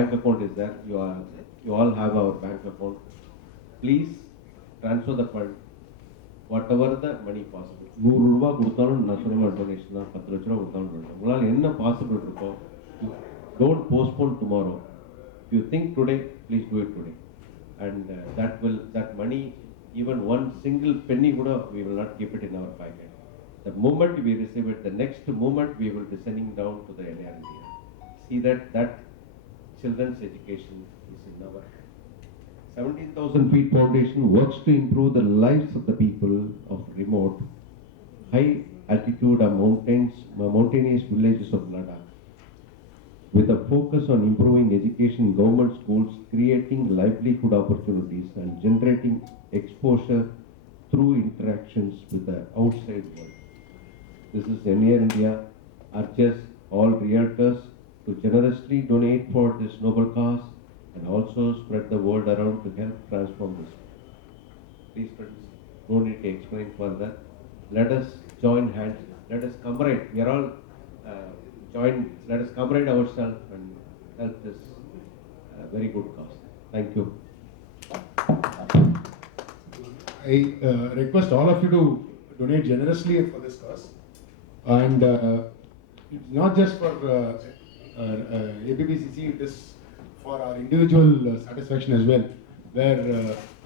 bank account is there. You all have our bank account. Please transfer the fund, whatever the money possible. 100 ரூபாய் கொடுத்தாலும் நான் சொன்ன donation தான், 10 லட்ச ரூபா கொடுத்தாலும் donation. உங்களால் என்ன பாசிபிள் இருக்கோ, don't postpone tomorrow. If you think today, please do it today. And that money, even one single penny kuda, we will not keep it in our pocket. The moment we receive it, the next moment we will be sending down to the NRNDA. See that children's education is in our hand. 17,000 Feet Foundation works to improve the lives of the people of remote, high altitude and mountainous villages of Ladakh, with a focus on improving education in government schools, creating livelihood opportunities and generating exposure through interactions with the outside world. This is NAR India urges all realtors to generously donate for this noble cause and also spread the word around to help transform this. Please friends, no need to explain further. Let us join hands. Let us combine. We are all let us combine ourselves and help this very good cause. Thank you. I request all of you to donate generously for this cause, and it's not just for APPCC, it is for our individual satisfaction as well, where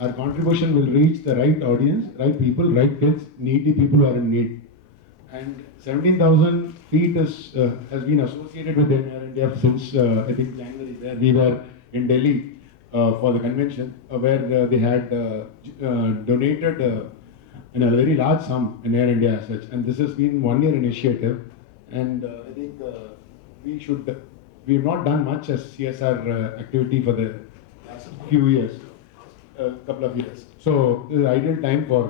our contribution will reach the right audience, right people, right kids, needy people who are in need. And 17,000 feet has been associated with NAR India since I think January, where we were in Delhi for the convention, where they had donated in a very large sum in NAR India as such. And this has been 1 year initiative, and I think we have not done much as CSR activity for the last few years, couple of years. So this is ideal time for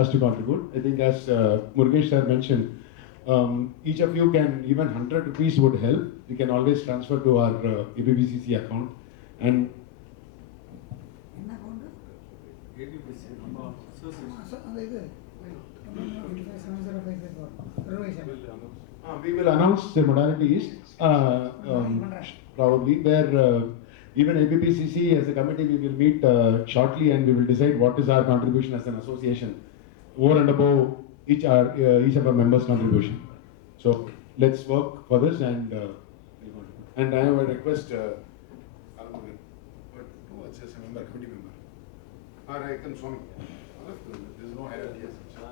us to contribute. I think as Murugesh sir mentioned, each of you can, even 100 rupees would help. You can always transfer to our APPCC account. And we will announce the modalities probably, where even APPCC as a committee we will meet shortly, and we will decide what is our contribution as an association over and above each of our members' contribution. So let's work for this, and I have a request. What's as a member, committee member? I can Swami. There is no hierarchy as such.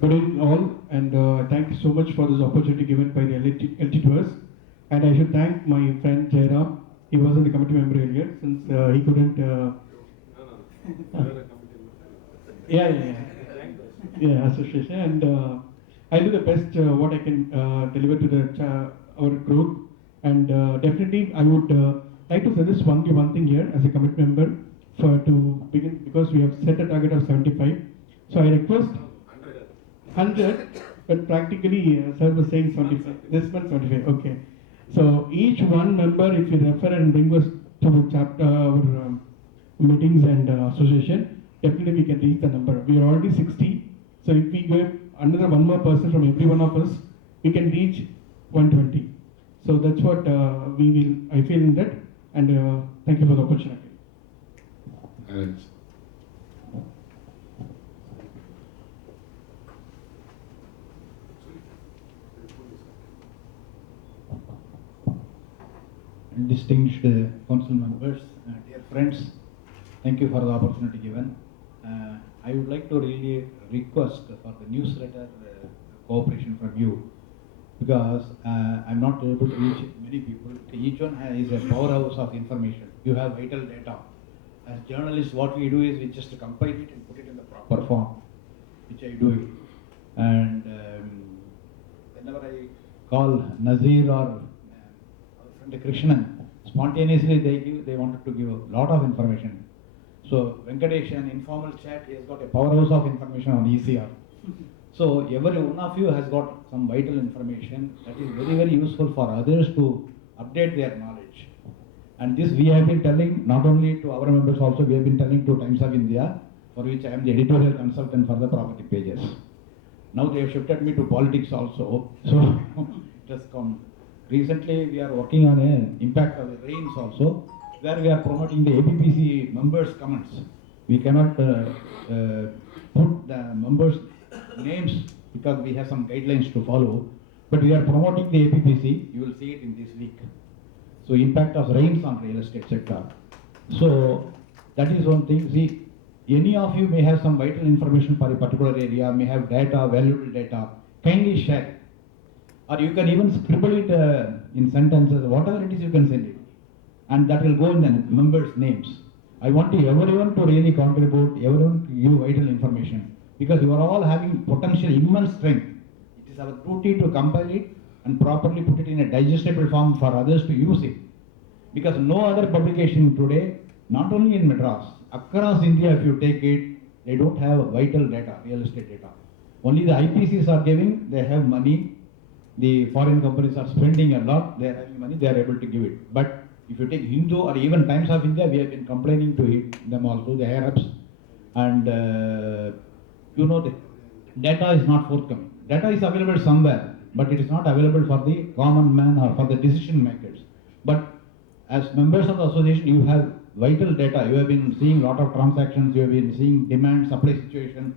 Good evening all, and thank you so much for this opportunity given by the LT to us. And I should thank my friend Jairam. He wasn't a committee member earlier since he couldn't. Association, and I'll do the best what I can deliver to the our group. And definitely, I would like to suggest one thing here as a committee member to begin, because we have set a target of 75. So I request 100, but practically sir was saying 75. This month 75. Okay. So each one member, if you refer and bring us to the chapter our meetings and association, definitely we can reach the number. We are already 60. So if we give another one more person from every one of us, we can reach 120. So that's what we will. I feel in that, and thank you for the opportunity. Distinguished council members, dear friends, thank you for the opportunity given. I would like to really request for the newsletter cooperation from you, because I'm not able to reach many people. Each one is a powerhouse of information. You have vital data. As journalists, what we do is we just compile it and put it in the proper form, which I do it. And whenever I call Nazir or Krishnan, spontaneously they wanted to give a lot of information. So Venkatesh, an informal chat, he has got a powerhouse of information on ECR. So every one of you has got some vital information that is very, very useful for others to update their knowledge. And this we have been telling not only to our members, also we have been telling to Times of India, for which I am the editorial consultant for the property pages. Now they have shifted me to politics also, so it has come. Recently, we are working on an impact of the rains also, where we are promoting the APPC members' comments. We cannot put the members' names because we have some guidelines to follow, but we are promoting the APPC. You will see it in this week. So impact of rains on real estate sector. So that is one thing. See, any of you may have some vital information for a particular area, may have data, valuable data. Kindly share it. Or you can even scribble it in sentences, whatever it is you can send it. And that will go in the members' names. I want everyone to really contribute, everyone to give vital information. Because you are all having potential immense strength. It is our duty to compile it and properly put it in a digestible form for others to use it. Because no other publication today, not only in Madras, across India if you take it, they don't have vital data, real estate data. Only the IPCs are giving, they have money. The foreign companies are spending a lot, they are having money, they are able to give it. But if you take Hindu or even Times of India, we have been complaining to them also, the higher ups. And you know, the data is not forthcoming. Data is available somewhere, but it is not available for the common man or for the decision makers. But as members of the association, you have vital data. You have been seeing lot of transactions, you have been seeing demand, supply situation.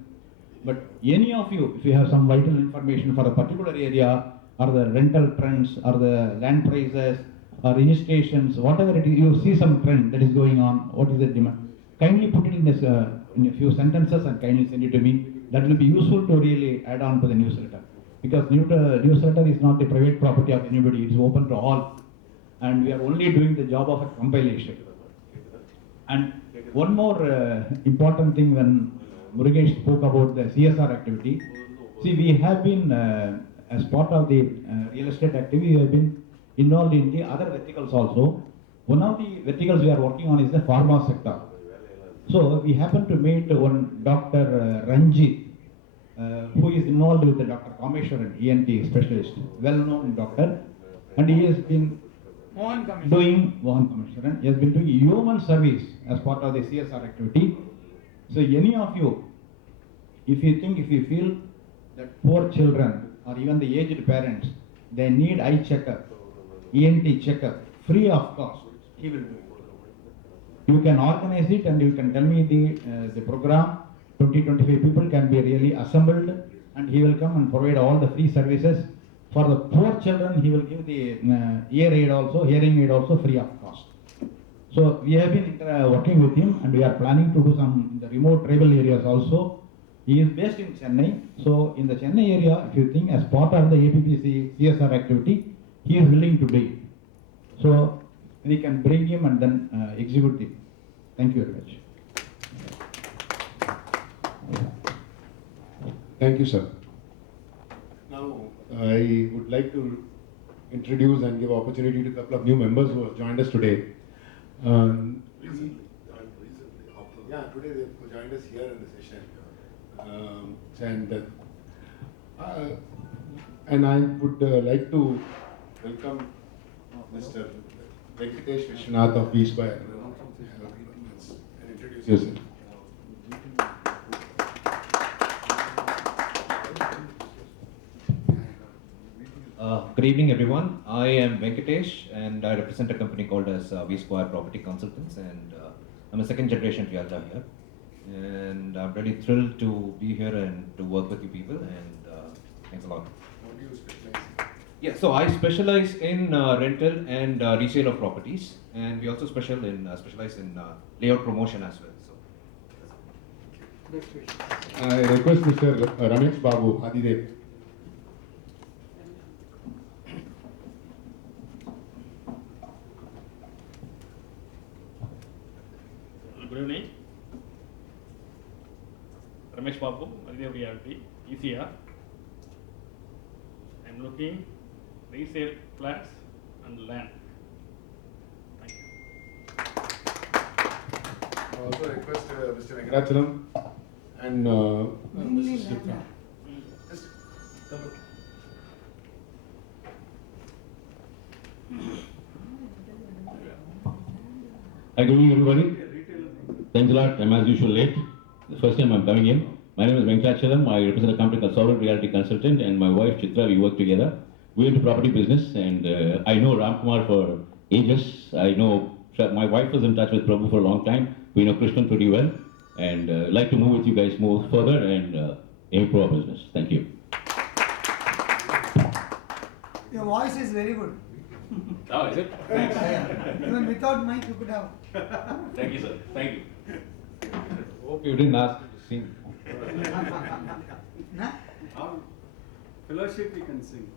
But any of you, if you have some vital information for a particular area, or the rental trends, or the land prices, or registrations, whatever it is, you see some trend that is going on, what is the demand? Kindly put it in a few sentences and kindly send it to me. That will be useful to really add on to the newsletter. Because newsletter is not the private property of anybody, it is open to all. And we are only doing the job of a compilation. And one more important thing when Murugesh spoke about the CSR activity. See, we have been, as part of the real estate activity, we have been involved in the other verticals also. One of the verticals we are working on is the pharma sector. So we happen to meet one Dr. Ranjit, who is involved with the Dr. Kameshwaran, ENT specialist, well-known doctor, and he has been doing he has been doing human service as part of the CSR activity. So any of you, if you feel that poor children or even the aged parents, they need eye checkup, ENT checkup, free of cost, he will do it. You can organize it and you can tell me the program. 20-25 people can be really assembled, and he will come and provide all the free services. For the poor children, he will give the hearing aid also free of cost. So we have been working with him, and we are planning to do some in the remote tribal areas also. He is based in Chennai. So in the Chennai area, if you think as part of the APPC CSR activity, he is willing to do it. So we can bring him and then execute it. Thank you very much. Thank you, sir. Now, I would like to introduce and give opportunity to a couple of new members who have joined us today. Recently, today they joined us here in the session. And I would like to welcome Mr. Venkatesh Vishwanath of B Square. And introduce yourself. Good evening, everyone. I am Venkatesh, and I represent a company called as V Square Property Consultants, and I'm a second-generation Realtor here. And I'm really thrilled to be here and to work with you people, and thanks a lot. What do you specialize in? Yeah, so I specialize in rental and resale of properties, and we also specialize in layout promotion as well. So. I request Mr. Ramesh Babu Adidev. Good evening. Ramesh Babu, Adidev Realty, ECR. I'm looking resale flats and land. Thank you. I also request Mr. Venkatachalam and Mr. Shikha. Just come up. Hi, good evening, everybody. Thanks a lot. I'm as usual late. The first time I'm coming in. My name is Venkatachalam. I represent a company called Sovereign Realty Consultant, and my wife Chitra, we work together. we're into property business, and I know Ram Kumar for ages. I know my wife was in touch with Prabhu for a long time. We know Krishnan pretty well, and like to move with you guys more further and improve our business. Thank you. Your voice is very good. Oh, is it? Even without mic, you could have. Thank you, sir. Thank you. Hope you didn't ask me to sing. Nah? Fellowship we can sing.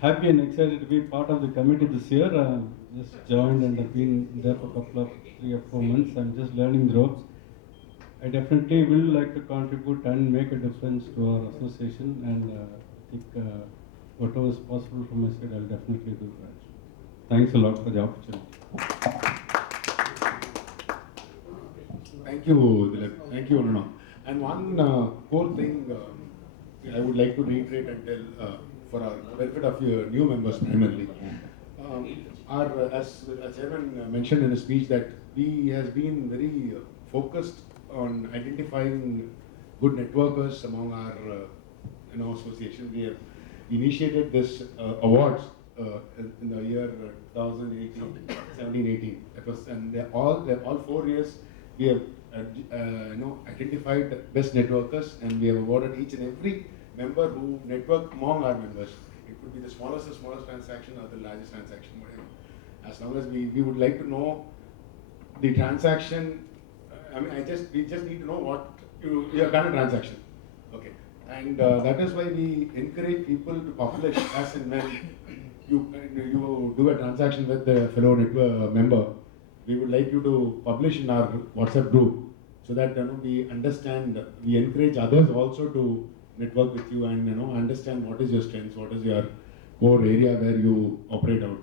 Happy and excited to be part of the committee this year. Just joined and I've been there for a couple of 3 or 4 months. I'm just learning the ropes. I definitely will like to contribute and make a difference to our association, and I think whatever is possible from my side, I'll definitely do that. Thanks a lot for the opportunity. Thank you, Dilip. Thank you, Anna. And one core thing I would like to reiterate and tell for our benefit of your new members primarily. As Chairman mentioned in his speech, that we has been very focused on identifying good networkers among our association. We have initiated this awards in the year 2018, 17-18. That was, and all 4 years we have identified best networkers, and we have awarded each and every member who network among our members. It could be the smallest transaction or the largest transaction, whatever. As long as we would like to know the transaction. We just need to know what you have done a transaction. Okay. And that is why we encourage people to publish as and when you do a transaction with a fellow network member. We would like you to publish in our WhatsApp group, so that we understand. We encourage others also to network with you and understand what is your strengths, what is your core area where you operate out,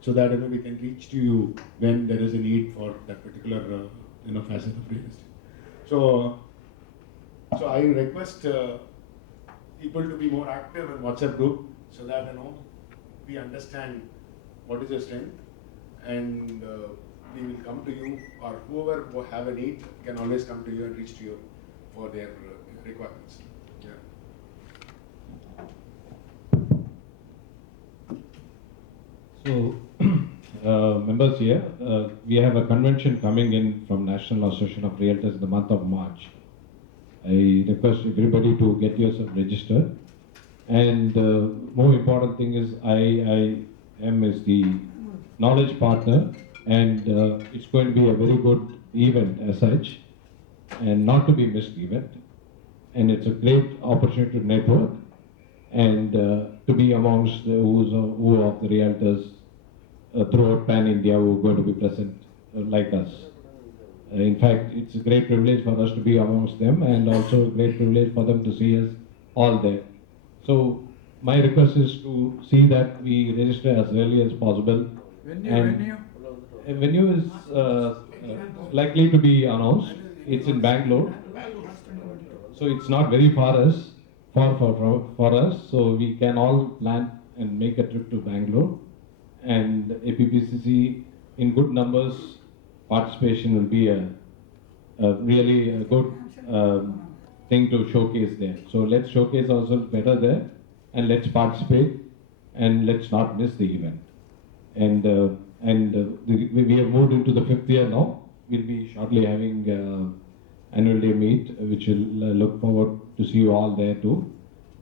so that we can reach to you when there is a need for that particular facet of real estate. So I request people to be more active in WhatsApp group, so that we understand what is your strength, and we will come to you, or whoever will have a need can always come to you and reach to you for their requirements. So, members here, we have a convention coming in from National Association of Realtors in the month of March. I request everybody to get yourself registered. And more important thing is I am as the knowledge partner, and it's going to be a very good event as such, and not to be missed event. And it's a great opportunity to network and to be amongst who of the realtors throughout Pan India who are going to be present like us. In fact, it's a great privilege for us to be amongst them, and also a great privilege for them to see us all there. So my request is to see that we register as early as possible. Venue is likely to be announced. It's in Bangalore, so it's not very far for us. So we can all plan and make a trip to Bangalore, and APPCC in good numbers. Participation will be a really a good thing to showcase there. So let's showcase ourselves better there, and let's participate, and let's not miss the event. And we have moved into the 5th year now. We'll be shortly having annual day meet, which will look forward to see you all there too.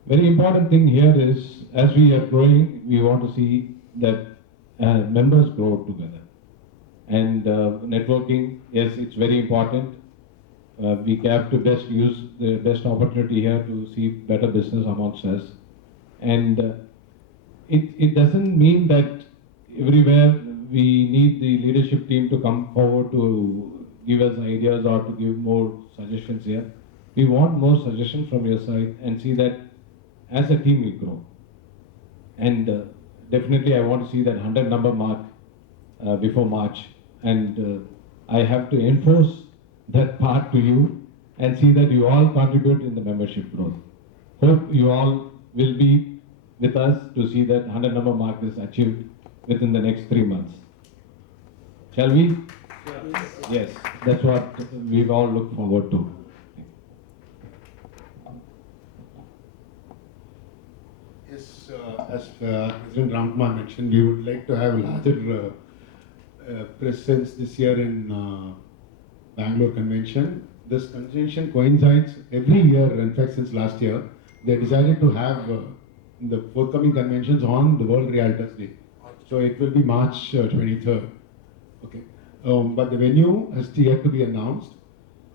Very important thing here is, as we are growing, we want to see that members grow together. And networking, yes, it's very important. We have to best use the best opportunity here to see better business amongst us. And it doesn't mean that everywhere we need the leadership team to come forward to give us ideas or to give more suggestions here. We want more suggestions from your side, and see that as a team we grow. And definitely I want to see that 100 number mark before March. And I have to enforce that part to you, and see that you all contribute in the membership growth. Hope you all will be with us to see that 100 number mark is achieved within the next 3 months. Shall we? Yes, that's what we all look forward to. Yes, as President Ramkumar mentioned, we would like to have a larger presence this year in Bangalore Convention. This convention coincides every year, in fact since last year, they decided to have the forthcoming conventions on the World Realtors Day. So it will be March 23rd. Okay. But the venue has yet to be announced.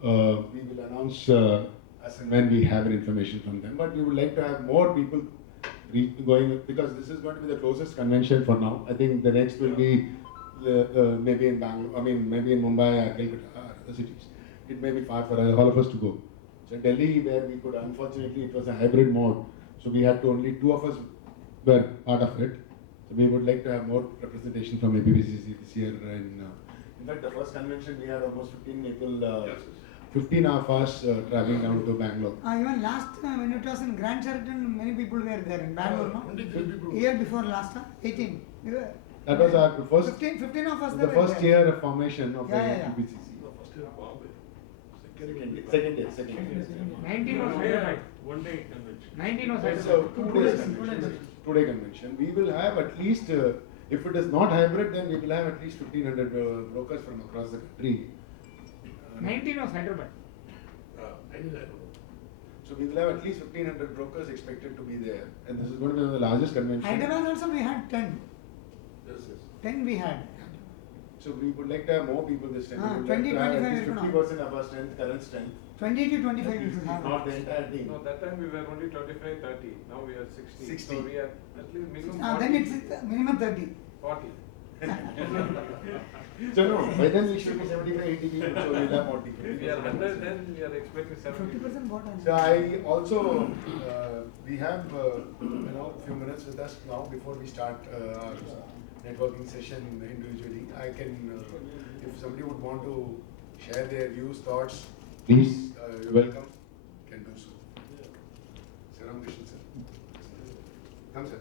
We will announce as and when we have information from them. But we would like to have more people going, because this is going to be the closest convention for now. I think the next will be maybe in Bangalore, maybe in Mumbai or Calcutta or other cities. It may be far for all of us to go. So Delhi, where we could, unfortunately, it was a hybrid mode. So we had to, only 2 of us were part of it. So we would like to have more representation from ABBCC this year. And in fact, the first convention we had almost 15 people, 15 of us traveling down to Bangalore. Even last when it was in Grand Sheraton, many people were there in Bangalore, no? Year before last, 18. We were. That was our first. 15 of us The there were first there. year of formation of Yeah. ABBCC. Second day. 19 was Hyderabad, 1 day convention. 19 was So Hyderabad. 2 day convention. We will have at least, if it is not hybrid, then we will have at least 1500 brokers from across the country. 19 was Hyderabad. So we will have at least 1500 brokers expected to be there, and this is going to be one of the largest conventions. Hyderabad also we had 10. 10 we had. So we would like to have more people this time. We would 20, like to have 25 at least 50% of our strength, current strength. 20 to 25 we should have. Not the entire team. No, that time we were only 25, 30. Now we are 60. 60. So we are at least minimum 40. Then it's minimum 30. 40. So no, by then we should be 75, 80 people, so we'll have more people. If we are 100, then we are expecting 70. 50% what? So I also, we have a few minutes with us now before we start our networking session individually. I can, if somebody would want to share their views, thoughts, please, you're welcome, can do so. Sir Ramakrishnan sir. Come sir.